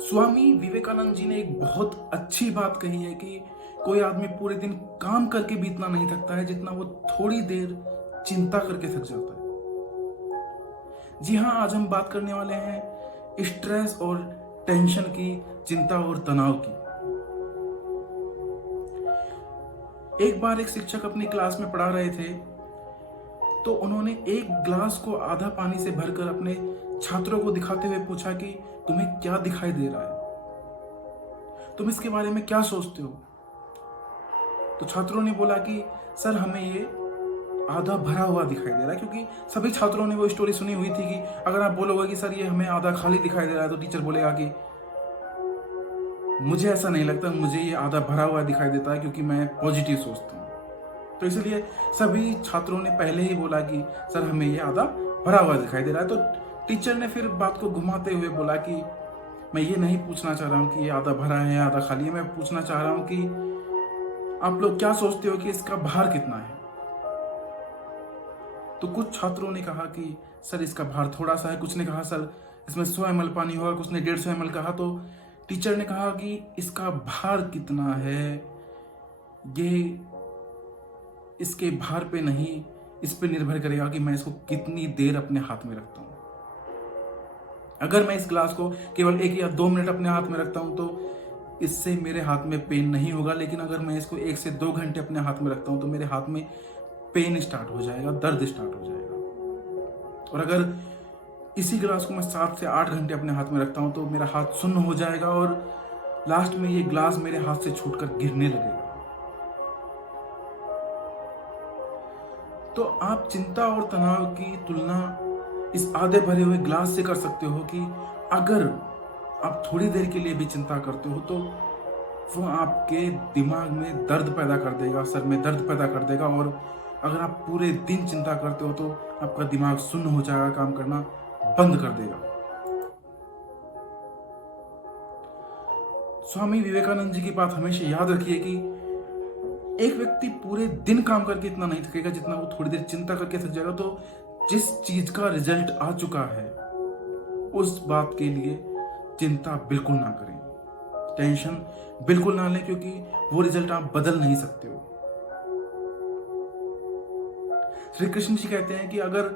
स्वामी विवेकानंद जी ने एक बहुत अच्छी बात कही है कि कोई आदमी पूरे दिन काम करके भी इतना नहीं थकता है जितना वो थोड़ी देर चिंता करके थक जाता है। जी हाँ, आज हम बात करने वाले हैं स्ट्रेस और टेंशन की, चिंता और तनाव की। एक बार एक शिक्षक अपनी क्लास में पढ़ा रहे थे, तो उन्होंने एक ग्लास को आधा पानी से भरकर अपने छात्रों को दिखाते हुए पूछा कि तुम्हें क्या दिखाई दे रहा है, तुम इसके बारे में क्या सोचते हो। तो छात्रों ने बोला कि सर, हमें ये आधा भरा हुआ दिखाई दे रहा है, क्योंकि सभी छात्रों ने वो स्टोरी सुनी हुई थी कि अगर आप बोलोगे कि सर ये हमें आधा खाली दिखाई दे रहा है, तो टीचर बोलेगा कि मुझे ऐसा नहीं लगता, मुझे ये आधा भरा हुआ दिखाई देता है, क्योंकि मैं पॉजिटिव सोचता हूँ। तो इसलिए सभी छात्रों ने पहले ही बोला कि सर हमें ये आधा भरा हुआ दिखाई दे रहा है। तो टीचर ने फिर बात को घुमाते हुए बोला कि मैं ये नहीं पूछना चाह रहा हूँ कि ये आधा भरा है या आधा खाली है, मैं पूछना चाह रहा हूँ कि आप लोग क्या सोचते हो कि इसका भार कितना है। तो कुछ छात्रों ने कहा कि सर इसका भार थोड़ा सा है, कुछ ने कहा सर इसमें 100 ml पानी होगा, कुछ ने 150 ml कहा। तो टीचर ने कहा कि इसका भार कितना है ये इसके भार पे नहीं, इस पे निर्भर करेगा कि मैं इसको कितनी देर अपने हाथ में रखता हूं। अगर मैं इस ग्लास को केवल 1 या 2 मिनट अपने हाथ में रखता हूं तो इससे मेरे हाथ में पेन नहीं होगा, लेकिन अगर मैं इसको 1 से 2 घंटे अपने हाथ में रखता हूं तो मेरे हाथ में पेन स्टार्ट हो जाएगा, दर्द स्टार्ट हो जाएगा। और अगर इसी ग्लास को मैं 7 से 8 घंटे अपने हाथ में रखता हूं तो मेरा हाथ सुन्न हो जाएगा और लास्ट में ये ग्लास मेरे हाथ से छूटकर गिरने लगेगा। तो आप चिंता और तनाव की तुलना इस आधे भरे हुए ग्लास से कर सकते हो कि अगर आप थोड़ी देर के लिए भी चिंता करते हो तो वो आपके दिमाग में दर्द पैदा कर देगा, सर में दर्द पैदा कर देगा। और अगर आप पूरे दिन चिंता करते हो तो आपका दिमाग सुन्न हो जाएगा, काम करना बंद कर देगा। स्वामी विवेकानंद जी की बात हमेशा याद रखिए कि एक व्यक्ति पूरे दिन काम करके इतना नहीं थकेगा जितना वो थोड़ी देर चिंता करके थक जाएगा। तो जिस चीज का रिजल्ट आ चुका है उस बात के लिए चिंता बिल्कुल ना करें, टेंशन बिल्कुल ना लें, क्योंकि वो रिजल्ट आप बदल नहीं सकते हो। श्री कृष्ण जी कहते हैं कि अगर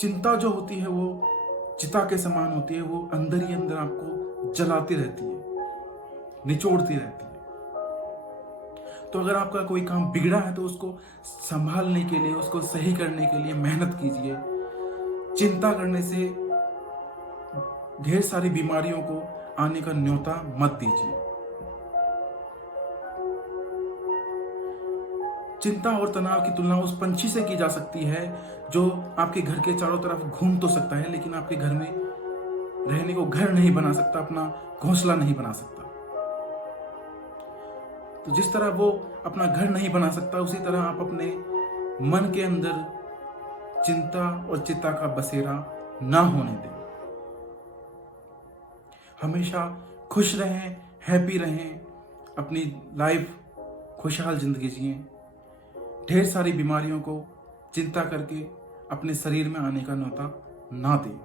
चिंता जो होती है वो चिता के समान होती है, वो अंदर ही अंदर आपको जलाती रहती है, निचोड़ती रहती है। तो अगर आपका कोई काम बिगड़ा है तो उसको संभालने के लिए, उसको सही करने के लिए मेहनत कीजिए। चिंता करने से ढेर सारी बीमारियों को आने का न्योता मत दीजिए। चिंता और तनाव की तुलना उस पंछी से की जा सकती है जो आपके घर के चारों तरफ घूम तो सकता है, लेकिन आपके घर में रहने को घर नहीं बना सकता, अपना घोंसला नहीं बना सकता। तो जिस तरह वो अपना घर नहीं बना सकता, उसी तरह आप अपने मन के अंदर चिंता और चिंता का बसेरा ना होने दें। हमेशा खुश रहें, हैप्पी रहें, अपनी लाइफ खुशहाल जिंदगी जिएं। ढेर सारी बीमारियों को चिंता करके अपने शरीर में आने का न्योता ना दें।